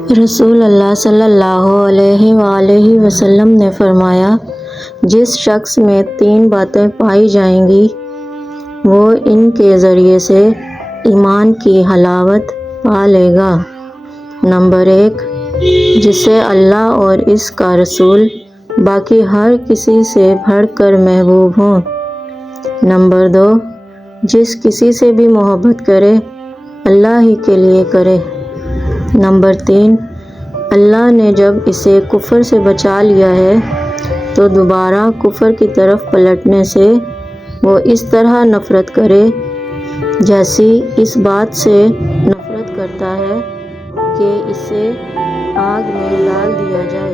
رسول اللہ صلی اللہ علیہ وآلہ وسلم نے فرمایا، جس شخص میں 3 باتیں پائی جائیں گی وہ ان کے ذریعے سے ایمان کی حلاوت پا لے گا۔ نمبر 1، جسے اللہ اور اس کا رسول باقی ہر کسی سے بڑھ کر محبوب ہوں۔ نمبر 2، جس کسی سے بھی محبت کرے اللہ ہی کے لیے کرے۔ نمبر 3، اللہ نے جب اسے کفر سے بچا لیا ہے تو دوبارہ کفر کی طرف پلٹنے سے وہ اس طرح نفرت کرے جیسی اس بات سے نفرت کرتا ہے کہ اسے آگ میں ڈال دیا جائے۔